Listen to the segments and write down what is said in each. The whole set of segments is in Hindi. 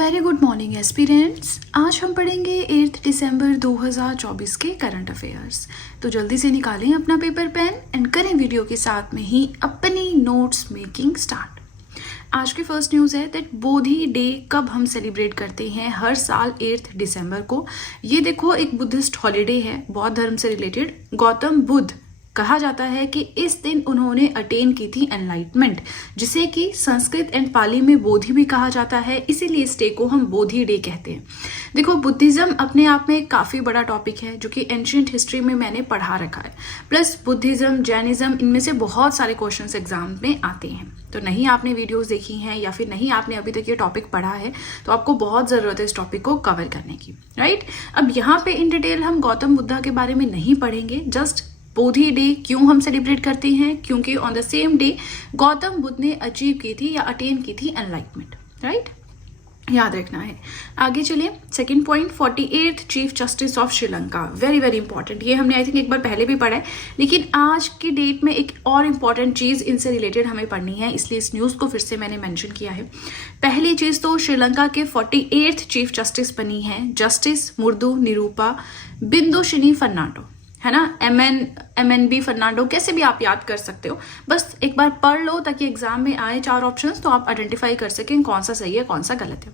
Very good morning aspirants. आज हम पढ़ेंगे 8 दिसंबर 2024 के करंट अफेयर्स। तो जल्दी से निकालें अपना पेपर पेन एंड करें वीडियो के साथ में ही अपनी नोट्स मेकिंग स्टार्ट। आज की फर्स्ट न्यूज़ है दैट बोधि डे कब हम सेलिब्रेट करते हैं हर साल 8 दिसंबर को। ये देखो एक बुद्धिस्ट हॉलीडे है, बौद्ध धर्म से रिलेटेड। गौतम बुद्ध कहा जाता है कि इस दिन उन्होंने अटेन की थी एनलाइटमेंट, जिसे कि संस्कृत एंड पाली में बोधि भी कहा जाता है, इसीलिए इस डे को हम बोधि डे कहते हैं। देखो बुद्धिज्म अपने आप में काफ़ी बड़ा टॉपिक है जो कि एंशिएंट हिस्ट्री में मैंने पढ़ा रखा है। प्लस बुद्धिज्म, जैनिज्म, इनमें से बहुत सारे क्वेश्चंस एग्जाम में आते हैं। तो नहीं आपने वीडियोस देखी हैं या फिर नहीं आपने अभी तक ये टॉपिक पढ़ा है तो आपको बहुत ज़रूरत है इस टॉपिक को कवर करने की, राइट। अब यहाँ पे इन डिटेल हम गौतम बुद्धा के बारे में नहीं पढ़ेंगे, जस्ट बोधि डे क्यों हम सेलिब्रेट करते हैं, क्योंकि on the same day Gautam Buddha ने अचीव की थी या अटेन की थी एनलाइटमेंट, राइट। याद रखना है। आगे चलिए, second point, 48th chief justice of Sri Lanka, very very important. ये हमने आई थिंक एक बार पहले भी पढ़ा है, लेकिन आज की डेट में एक और इम्पॉर्टेंट चीज़ इनसे रिलेटेड हमें पढ़नी है, इसलिए इस न्यूज़ को फिर से मैंने मेंशन किया है। पहली चीज़ तो श्रीलंका के 48th चीफ जस्टिस बनी है जस्टिस मुर्दू निरूपा बिंदुशिनी फर्नांडो, है ना। MNB फर्नांडो, कैसे भी आप याद कर सकते हो, बस एक बार पढ़ लो ताकि एग्जाम में आए 4 ऑप्शंस तो आप आइडेंटिफाई कर सकें कौन सा सही है कौन सा गलत है।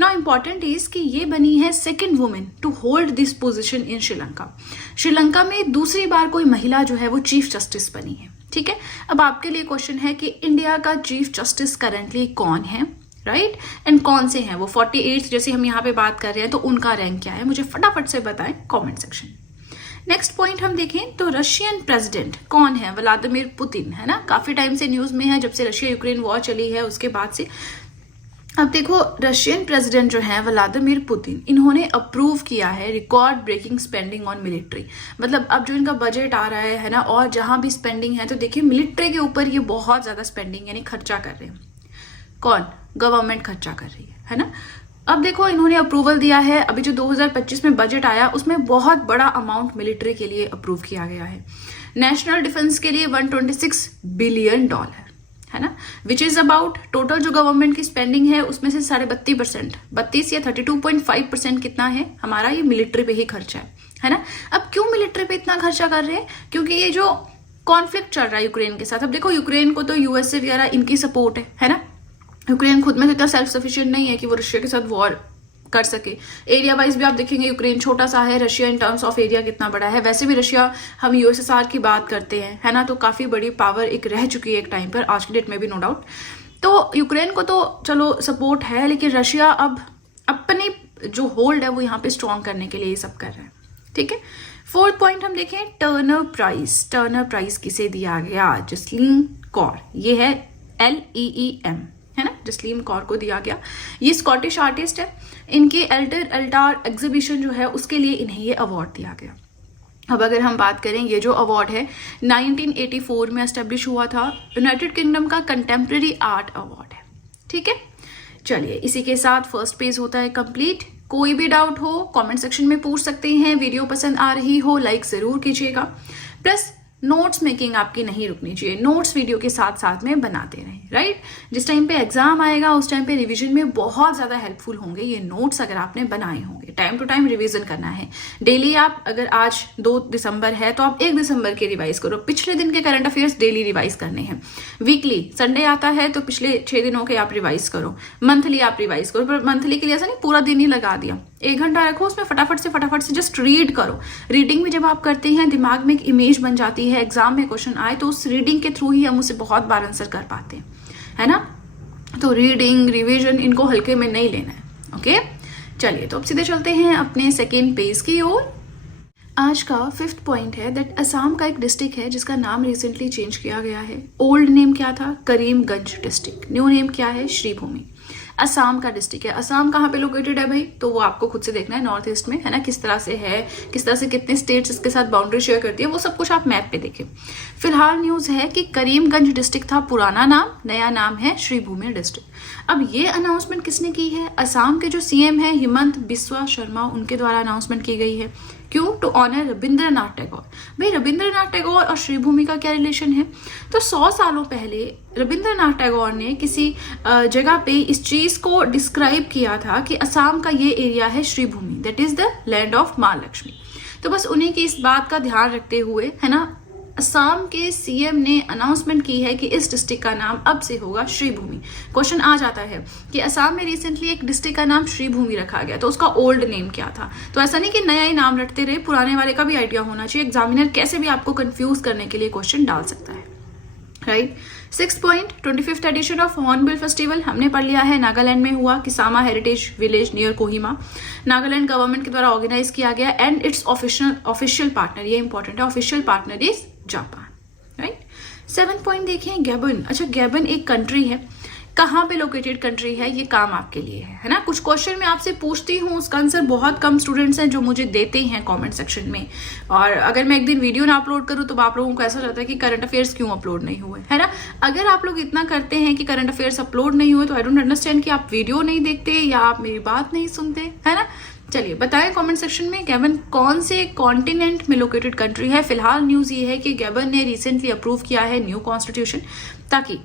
नाउ इम्पॉर्टेंट इज कि ये बनी है second women to hold this position in Sri Lanka. Sri Lanka में दूसरी बार कोई महिला जो है वो चीफ जस्टिस बनी है, ठीक है। अब आपके लिए क्वेश्चन है कि इंडिया का चीफ जस्टिस करेंटली कौन है, राइट, एंड कौन से हैं वो। 48 जैसे हम यहाँ पे बात कर रहे हैं तो उनका रैंक क्या है, मुझे फटाफट से बताएं कॉमेंट सेक्शन। नेक्स्ट पॉइंट हम देखें तो रशियन प्रेसिडेंट कौन है, व्लादिमीर पुतिन, है ना। काफी टाइम से न्यूज में है, जब से रशिया यूक्रेन वॉर चली है उसके बाद से। अब देखो रशियन प्रेसिडेंट जो है व्लादिमीर पुतिन, इन्होंने अप्रूव किया है record breaking spending on military. मतलब अब जो इनका बजट आ रहा है ना, और जहां भी स्पेंडिंग है तो देखिए मिलिट्री के ऊपर ये बहुत ज्यादा स्पेंडिंग यानी खर्चा कर रहे हैं। कौन? गवर्नमेंट खर्चा कर रही है ना। अब देखो इन्होंने अप्रूवल दिया है, अभी जो 2025 में बजट आया उसमें बहुत बड़ा अमाउंट मिलिट्री के लिए अप्रूव किया गया है। नेशनल डिफेंस के लिए $126 बिलियन, है ना, विच इज अबाउट टोटल जो गवर्नमेंट की स्पेंडिंग है उसमें से 32% 32 या 32.5% कितना है हमारा ये मिलिट्री पे ही खर्चा है ना। अब क्यों मिलिट्री पे इतना खर्चा कर रहे हैं, क्योंकि ये जो कॉन्फ्लिक्ट चल रहा है यूक्रेन के साथ। अब देखो यूक्रेन को तो यूएसए वगैरह इनकी सपोर्ट है ना। यूक्रेन खुद में तो इतना सेल्फ सफिशिएंट नहीं है कि वो रशिया के साथ वॉर कर सके। एरिया वाइज भी आप देखेंगे यूक्रेन छोटा सा है, Russia in terms of area कितना बड़ा है। वैसे भी रशिया, हम यूएसएसआर की बात करते हैं, है ना, तो काफी बड़ी पावर एक रह चुकी है एक टाइम पर, आज की डेट में भी नो डाउट। तो यूक्रेन को तो चलो सपोर्ट है, लेकिन रशिया अब अपनी जो होल्ड है वो यहाँ पे स्ट्रॉन्ग करने के लिए ये सब कर रहा है, ठीक है। फोर्थ पॉइंट हम देखें, टर्नर प्राइज। टर्नर प्राइज किसे दिया गया? जसलीन कौर, ये है LEEM, है ना, जसलीन कौर को दिया गया। ये स्कॉटिश आर्टिस्ट है, इनके अल्टार एग्जीबिशन जो है उसके लिए इन्हें ये अवार्ड दिया गया। अब अगर हम बात करें, ये जो अवार्ड है 1984 में एस्टेब्लिश हुआ था, यूनाइटेड किंगडम का कंटेम्प्रेरी आर्ट अवार्ड है, ठीक है। चलिए इसी के साथ फर्स्ट पेज होता है कंप्लीट। कोई भी डाउट हो कमेंट सेक्शन में पूछ सकते हैं। वीडियो पसंद आ रही हो लाइक जरूर कीजिएगा। प्लस नोट्स मेकिंग आपकी नहीं रुकनी चाहिए, नोट्स वीडियो के साथ साथ में बनाते रहें, राइट। जिस टाइम पे एग्जाम आएगा उस टाइम पे रिवीजन में बहुत ज़्यादा हेल्पफुल होंगे ये नोट्स, अगर आपने बनाए होंगे। टाइम टू टाइम रिवीजन करना है डेली। आप अगर आज 2 दिसंबर है तो आप 1 दिसंबर के रिवाइज करो। पिछले दिन के करंट अफेयर्स डेली रिवाइज करने हैं। वीकली संडे आता है तो पिछले 6 दिनों के आप रिवाइज करो। मंथली आप रिवाइज करो, पर मंथली के लिए ऐसा नहीं पूरा दिन ही लगा दिया। 1 घंटा रखो, उसमें फटाफट से जस्ट रीड करो। रीडिंग में जब आप करते हैं दिमाग में एक इमेज बन जाती है, एग्जाम में क्वेश्चन आए तो उस रीडिंग के थ्रू ही हम उसे बहुत बार आंसर कर पाते हैं, है ना। तो रीडिंग, रिवीजन, इनको हल्के में नहीं लेना है, ओके। चलिए तो अब सीधे चलते हैं अपने सेकेंड पेज की ओर। आज का 5th पॉइंट है दैट असम का एक डिस्ट्रिक्ट है जिसका नाम रिसेंटली चेंज किया गया है। ओल्ड नेम क्या था? करीमगंज डिस्ट्रिक्ट। न्यू नेम क्या है? श्रीभूमि। असम का डिस्ट्रिक्ट है। असम कहाँ पे लोकेटेड है भाई? तो वो आपको खुद से देखना है, नॉर्थ ईस्ट में, है ना। किस तरह से है, किस तरह से कितने स्टेट्स इसके साथ बाउंड्री शेयर करती है, वो सब कुछ आप मैप पे देखें। फिलहाल न्यूज है कि करीमगंज डिस्ट्रिक्ट था पुराना नाम, नया नाम है श्रीभूमि डिस्ट्रिक्ट। अब ये अनाउंसमेंट किसने की है? असम के जो CM है हिमंत बिस्वा शर्मा, उनके द्वारा अनाउंसमेंट की गई है। क्यों? To honour Rabindranath Tagore. भाई रविंद्रनाथ टैगोर और श्री भूमि का क्या रिलेशन है? तो 100 सालों पहले रविंद्रनाथ टैगोर ने किसी जगह पे इस चीज को डिस्क्राइब किया था कि असम का ये एरिया है Shri Bhumi, that is the land of मां लक्ष्मी। तो बस उन्हीं की इस बात का ध्यान रखते हुए, है ना, असम के सीएम ने अनाउंसमेंट की है कि इस डिस्ट्रिक्ट का नाम अब से होगा श्री भूमि। क्वेश्चन आ जाता है कि असम में रिसेंटली एक डिस्ट्रिक्ट का नाम श्री भूमि रखा गया, तो उसका ओल्ड नेम क्या था? तो ऐसा नहीं कि नया ही नाम रटते रहे, पुराने वाले का भी आइडिया होना चाहिए। एग्जामिनर कैसे भी आपको कंफ्यूज करने के लिए क्वेश्चन डाल सकता है, right. 6 point 25th edition of hornbill festival हमने पढ़ लिया है, नागालैंड में हुआ, Kisama heritage village near Kohima. Nagaland government के द्वारा ऑर्गेनाइज किया गया एंड इट्स ऑफिशियल पार्टनर, ये इंपॉर्टेंट है, official partner is Japan, right. 7 point देखें, गैबन। अच्छा, गैबन एक कंट्री है, कहाँ पे लोकेटेड कंट्री है, ये काम आपके लिए है ना। कुछ क्वेश्चन मैं आपसे पूछती हूँ, उसका आंसर बहुत कम स्टूडेंट्स हैं जो मुझे देते हैं कमेंट सेक्शन में, और अगर मैं एक दिन वीडियो ना अपलोड करूँ तो आप लोगों को ऐसा जाता है कि करंट अफेयर्स क्यों अपलोड नहीं हुए, है ना। अगर आप लोग इतना करते हैं कि करंट अफेयर्स अपलोड नहीं हुए तो आई डोंट अंडरस्टैंड कि आप वीडियो नहीं देखते या आप मेरी बात नहीं सुनते, है ना। चलिए बताएं कमेंट सेक्शन में गैबन कौन से कॉन्टिनेंट में लोकेटेड कंट्री है। फिलहाल न्यूज ये है कि गैबन ने रिसेंटली अप्रूव किया है न्यू कॉन्स्टिट्यूशन, ताकि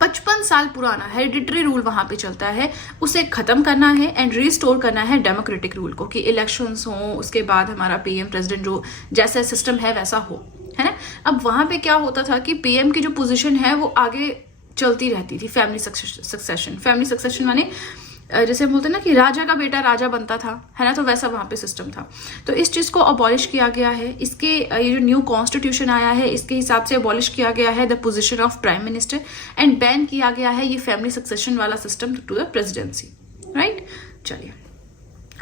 55 साल पुराना हेरिडिटरी रूल वहां पे चलता है, उसे खत्म करना है एंड रिस्टोर करना है डेमोक्रेटिक रूल को, कि इलेक्शंस हो, उसके बाद हमारा पीएम प्रेसिडेंट जो जैसा सिस्टम है वैसा हो, है ना। अब वहां पे क्या होता था कि पीएम की जो पोजीशन है वो आगे चलती रहती थी, फैमिली सक्सेशन माने जैसे बोलते हैं ना कि राजा का बेटा राजा बनता था, है ना, तो वैसा वहां पे सिस्टम था। तो इस चीज को अबॉलिश किया गया है, इसके ये जो न्यू कॉन्स्टिट्यूशन आया है इसके हिसाब से अबॉलिश किया गया है the position of prime minister and ban किया गया है ये फैमिली सक्सेशन वाला system to the presidency, right. चलिए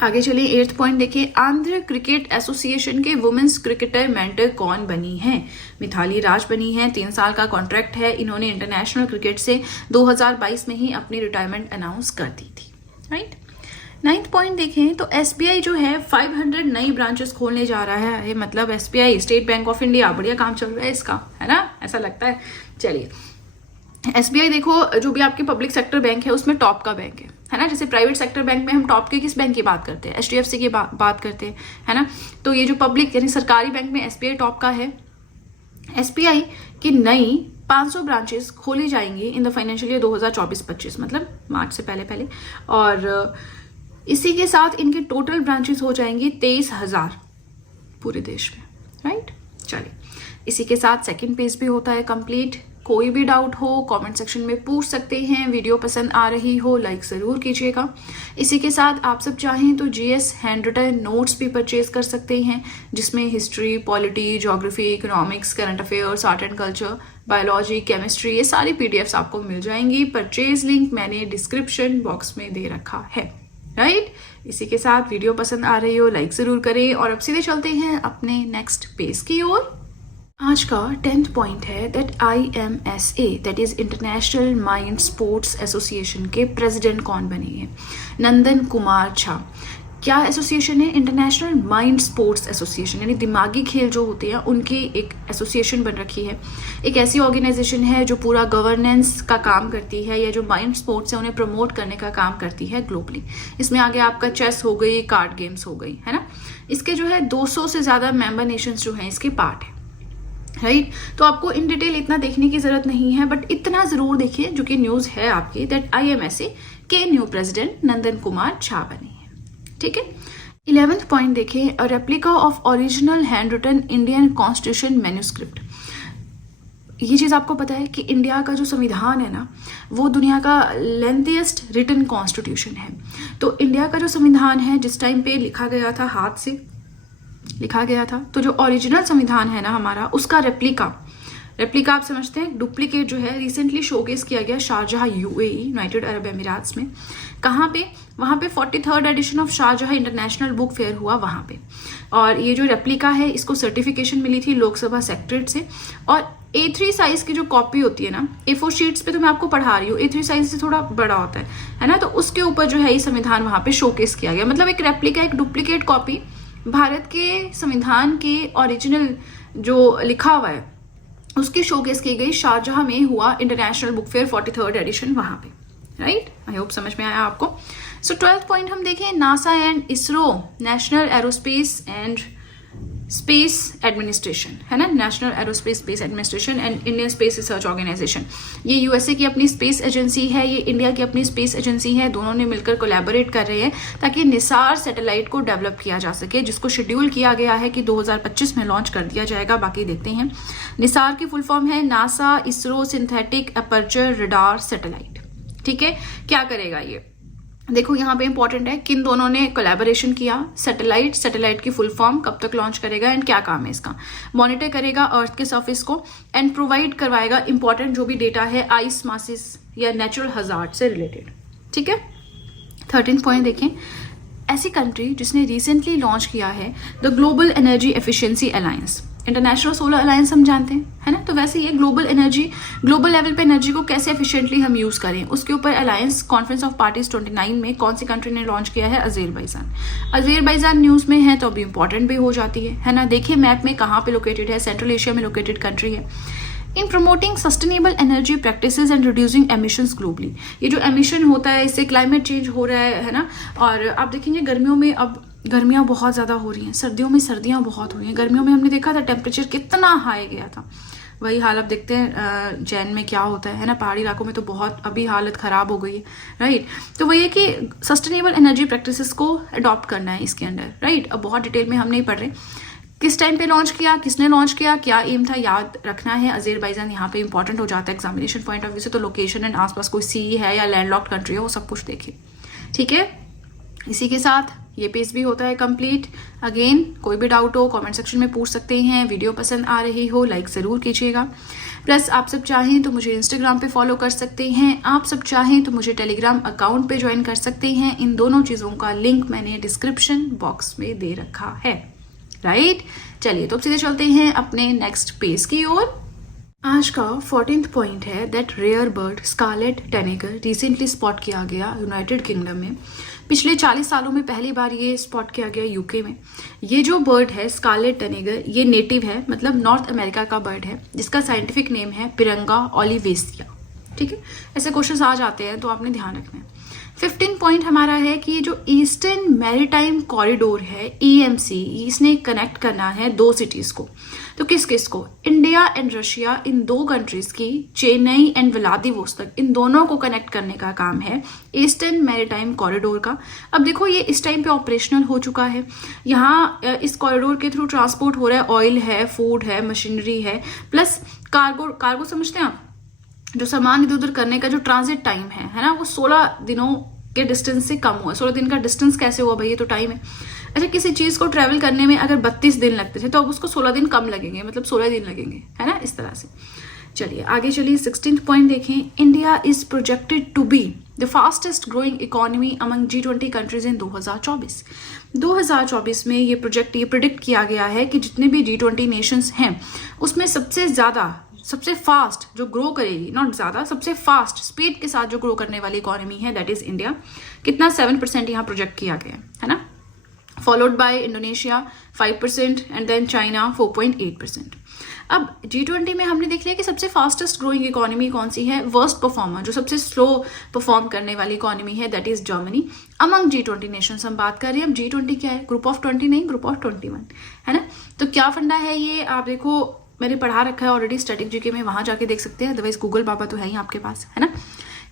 आगे चलिए, 8th पॉइंट देखिए, आंध्र क्रिकेट एसोसिएशन के वुमेन्स क्रिकेटर मेंटर कौन बनी है? मिथाली राज बनी है, 3 साल का कॉन्ट्रैक्ट है, इन्होंने इंटरनेशनल क्रिकेट से 2022 में ही अपनी रिटायरमेंट अनाउंस कर दी थी, राइट। 9th पॉइंट देखें तो एसबीआई जो है 500 नई ब्रांचेस खोलने जा रहा है, मतलब SBI state bank of India, बढ़िया काम चल रहा है इसका, है ना, ऐसा लगता है। चलिए एसबीआई देखो, जो भी आपके पब्लिक सेक्टर बैंक है उसमें टॉप का बैंक है ना। जैसे प्राइवेट सेक्टर बैंक में हम टॉप के किस बैंक की बात करते हैं? एचडीएफसी की बात करते हैं, है ना। तो ये जो पब्लिक यानी सरकारी बैंक में एसबीआई टॉप का है। एसबीआई की नई 500 ब्रांचेस खोली जाएंगी इन द फाइनेंशियल ईयर 2024-25, मतलब मार्च से पहले, और इसी के साथ इनकी टोटल ब्रांचेस हो जाएंगी 23,000 पूरे देश में, राइट। चलिए इसी के साथ सेकंड पेज भी होता है कंप्लीट। कोई भी डाउट हो कमेंट सेक्शन में पूछ सकते हैं, वीडियो पसंद आ रही हो लाइक ज़रूर कीजिएगा। इसी के साथ आप सब चाहें तो जीएस हैंड रिटन नोट्स भी परचेज कर सकते हैं, जिसमें history, polity, geography, economics, current affairs, art and culture, biology, chemistry, ये सारी पीडीएफ्स आपको मिल जाएंगी। परचेज लिंक मैंने डिस्क्रिप्शन बॉक्स में दे रखा है, राइट। इसी के साथ वीडियो पसंद आ रही हो लाइक ज़रूर करें, और अब सीधे चलते हैं अपने नेक्स्ट पेज की ओर। आज का 10th पॉइंट है that IMSA that is international mind sports association के प्रेसिडेंट कौन बने हैं? नंदन कुमार झा। क्या एसोसिएशन है? इंटरनेशनल माइंड स्पोर्ट्स एसोसिएशन, यानी दिमागी खेल जो होते हैं उनकी एक एसोसिएशन बन रखी है। एक ऐसी ऑर्गेनाइजेशन है जो पूरा गवर्नेंस का काम करती है, या जो माइंड स्पोर्ट्स है उन्हें प्रमोट करने का काम करती है ग्लोबली। इसमें आगे आपका चेस हो गई, कार्ड गेम्स हो गई, है ना। इसके जो है 200 से ज़्यादा मेंबर नेशंस जो हैं इसके पार्ट है, राइट। तो आपको इन डिटेल इतना देखने की जरूरत नहीं है, बट इतना जरूर देखिए जो कि न्यूज है आपकी, दैट IMSA के न्यू प्रेसिडेंट नंदन कुमार झा बने हैं, ठीक है। 11th पॉइंट देखें, a replica of original hand written Indian constitution manuscript. ये चीज़ आपको पता है कि इंडिया का जो संविधान है ना वो दुनिया का लेंथीएस्ट रिटन कॉन्स्टिट्यूशन है। तो इंडिया का जो संविधान है जिस टाइम पे लिखा गया था, हाथ से लिखा गया था, तो जो ओरिजिनल संविधान है ना हमारा, उसका रेप्लिका आप समझते हैं, डुप्लीकेट जो है रिसेंटली शोकेस किया गया Sharjah UAE United Arab Emirates में। कहाँ पे? वहाँ पे 43rd एडिशन ऑफ शारजाह इंटरनेशनल बुक फेयर हुआ वहाँ पे। और ये जो रेप्लिका है इसको सर्टिफिकेशन मिली थी लोकसभा सेक्रेटरीट से। और A3 साइज की जो कॉपी होती है ना, A4 शीट्स पे तो मैं आपको पढ़ा रही हूँ, A3 साइज से थोड़ा बड़ा होता है ना, तो उसके ऊपर जो है ये संविधान वहाँ पे शोकेस किया गया। मतलब एक रेप्लिका, एक डुप्लीकेट कॉपी भारत के संविधान के ओरिजिनल जो लिखा हुआ है उसकी शोकेस की गई। शारजाह में हुआ international book fair 43rd addition वहां पे, राइट। आई होप समझ में आया आपको। सो 12th पॉइंट हम देखें, NASA and ISRO, national aerospace and space administration, है ना, national aerospace space administration and Indian space research organisation. ये यूएसए की अपनी स्पेस एजेंसी है, ये इंडिया की अपनी स्पेस एजेंसी है, दोनों ने मिलकर कोलैबोरेट कर रहे हैं ताकि निसार सैटेलाइट को डेवलप किया जा सके, जिसको शेड्यूल किया गया है कि 2025 में लॉन्च कर दिया जाएगा। बाकी देखते हैं। निसार की फुल फॉर्म है NASA ISRO synthetic aperture radar satellite. ठीक है, क्या करेगा ये देखो, यहाँ पे इंपॉर्टेंट है किन दोनों ने कोलैबोरेशन किया। सैटेलाइट की फुल फॉर्म, कब तक लॉन्च करेगा एंड क्या काम है इसका। मॉनिटर करेगा अर्थ के सरफेस को एंड प्रोवाइड करवाएगा इंपॉर्टेंट जो भी डेटा है आइस मासिस या नेचुरल हजार्ड से रिलेटेड। ठीक है, 13th पॉइंट देखें, ऐसी कंट्री जिसने रिसेंटली लॉन्च किया है the global energy efficiency alliance. International solar alliance हम जानते हैं, है ना, तो वैसे ये ग्लोबल लेवल पे एनर्जी को कैसे एफिशिएंटली हम यूज करें, उसके ऊपर अलायंस कॉन्फ्रेंस ऑफ पार्टीज 29 में कौन सी कंट्री ने लॉन्च किया है, अजरबैजान न्यूज में है तो अभी इंपॉर्टेंट भी हो जाती है ना। देखिए मैप में कहाँ पे लोकेटेड है, सेंट्रल एशिया में लोकेटेड कंट्री है। इन promoting sustainable energy practices and reducing emissions globally, ये जो एमिशन होता है इससे क्लाइमेट चेंज हो रहा है ना। और आप देखेंगे गर्मियों में अब गर्मियाँ बहुत ज़्यादा हो रही हैं, सर्दियों में सर्दियाँ बहुत हो रही हैं। गर्मियों में हमने देखा था टेम्परेचर कितना हाई गया था, वही हाल अब देखते हैं जैन में क्या होता है ना। पहाड़ी इलाकों में तो बहुत अभी हालत ख़राब हो गई है, राइट। तो वही है कि सस्टेनेबल एनर्जी प्रैक्टिसेस को अडॉप्ट करना है इसके अंदर, राइट। अब बहुत डिटेल में हम नहीं पढ़ रहे किस टाइम पे लॉन्च किया, किसने लॉन्च किया, क्या एम था, याद रखना है। अजरबैजान यहाँ पे इंपॉर्टेंट हो जाता है एग्जामिनेशन पॉइंट ऑफ व्यू से, तो लोकेशन एंड आसपास कोई सी है या लैंडलॉक्ड कंट्री है वो सब कुछ देखिए। ठीक है, इसी के साथ ये पेज भी होता है कंप्लीट। अगेन कोई भी डाउट हो कमेंट सेक्शन में पूछ सकते हैं। वीडियो पसंद आ रही हो लाइक ज़रूर कीजिएगा। प्लस आप सब चाहें तो मुझे इंस्टाग्राम पे फॉलो कर सकते हैं, आप सब चाहें तो मुझे टेलीग्राम अकाउंट पे ज्वाइन कर सकते हैं। इन दोनों चीज़ों का लिंक मैंने डिस्क्रिप्शन बॉक्स में दे रखा है, राइट। चलिए तो अब सीधे चलते हैं अपने नेक्स्ट पेज की ओर। आज का 14th पॉइंट है that rare bird scarlet tanager recently spot किया गया यूनाइटेड किंगडम में। पिछले 40 सालों में पहली बार ये स्पॉट किया गया यूके में। ये जो बर्ड है स्कारलेट टेनेगर, ये नेटिव है, मतलब नॉर्थ अमेरिका का बर्ड है, जिसका साइंटिफिक नेम है पिरंगा ओलिवेसिया। ठीक है, ऐसे क्वेश्चंस आ जाते हैं तो आपने ध्यान रखना है। 15 पॉइंट हमारा है कि ये जो ईस्टर्न मैरीटाइम कॉरिडोर है EMC, इसने कनेक्ट करना है 2 सिटीज को। तो किस किस को, India and Russia, in 2 countries की, चेन्नई एंड व्लादिवोस्तोक, इन दोनों को कनेक्ट करने का काम है ईस्टर्न मैरीटाइम कॉरिडोर का। अब देखो ये इस टाइम पे ऑपरेशनल हो चुका है। यहाँ इस कॉरिडोर के थ्रू ट्रांसपोर्ट हो रहा है, ऑयल है, फूड है, मशीनरी है, प्लस कार्गो समझते हैं आप, जो सामान इधर उधर करने का जो ट्रांजिट टाइम है ना, वो 16 दिनों के डिस्टेंस से कम हुआ। 16 दिन का डिस्टेंस कैसे हुआ भाई, ये तो टाइम है। अच्छा, किसी चीज को ट्रेवल करने में अगर 32 दिन लगते थे तो अब उसको 16 दिन कम लगेंगे, मतलब 16 दिन लगेंगे, है ना, इस तरह से। चलिए आगे चलिए, 16th पॉइंट देखें। India is projected to be the fastest growing economy among G20 countries in 2024। 2024 में ये प्रिडिक्ट किया गया है कि जितने भी G20 नेशंस हैं उसमें सबसे फास्ट जो ग्रो करेगी, नॉट ज्यादा, सबसे फास्ट स्पीड के साथ जो ग्रो करने वाली इकोनॉमी है दैट इज इंडिया। कितना 7% यहाँ प्रोजेक्ट किया गया है ना, followed by Indonesia 5% and then China 4.8%। अब G20 में हमने देख लिया कि सबसे फास्टेस्ट ग्रोइंग इकोनॉमी कौन सी है, वर्स्ट परफॉर्मर जो सबसे स्लो परफॉर्म करने वाली इकोनॉमी है that is Germany. Among G20 Nations हम बात कर रहे हैं। अब G20 क्या है, ग्रुप ऑफ 20 नहीं, ग्रुप ऑफ 21, है ना। तो क्या फंडा है ये, आप देखो मैंने पढ़ा रखा है ऑलरेडी स्टैटिक जीके में, वहां जाके देख सकते हैं, अदरवाइज गूगल बाबा तो है ही आपके पास, है ना।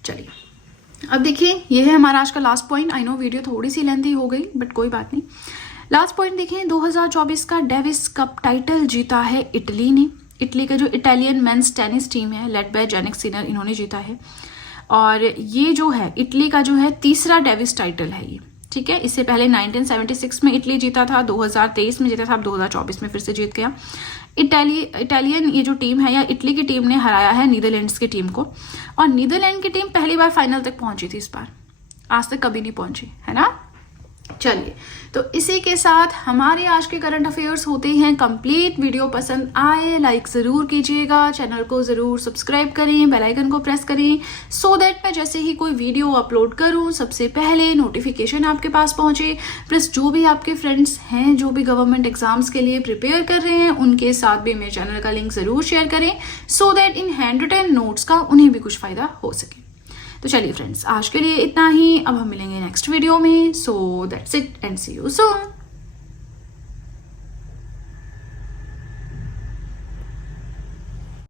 चलिए अब देखिए, ये है हमारा आज का last point. I know video थोड़ी सी लेंथी हो गई बट कोई बात नहीं। लास्ट पॉइंट देखें, 2024 का डेविस कप टाइटल जीता है इटली ने। इटली का जो इटालियन मेंस टेनिस टीम है लेड बाय जेनिक सिनर, इन्होंने जीता है। और ये जो है इटली का जो है 3रा डेविस टाइटल है ये, ठीक है। इससे पहले 1976 में इटली जीता था, 2023 में जीता था, अब 2024 में फिर से जीत गया। इटालियन ये जो टीम है या इटली की टीम ने हराया है नीदरलैंड्स की टीम को, और नीदरलैंड की टीम पहली बार फाइनल तक पहुंची थी इस बार, आज तक कभी नहीं पहुंची, है ना। चलिए तो इसी के साथ हमारे आज के करंट अफेयर्स होते हैं कंप्लीट। वीडियो पसंद आए लाइक ज़रूर कीजिएगा, चैनल को ज़रूर सब्सक्राइब करें, बेल आइकन को प्रेस करें सो दैट मैं जैसे ही कोई वीडियो अपलोड करूं सबसे पहले नोटिफिकेशन आपके पास पहुंचे। प्लस जो भी आपके फ्रेंड्स हैं जो भी गवर्नमेंट एग्जाम्स के लिए प्रिपेयर कर रहे हैं उनके साथ भी मेरे चैनल का लिंक ज़रूर शेयर करें so that in hand written notes का उन्हें भी कुछ फ़ायदा हो सके। तो चलिए फ्रेंड्स, आज के लिए इतना ही। अब हम मिलेंगे नेक्स्ट वीडियो में। So that's it and see you soon.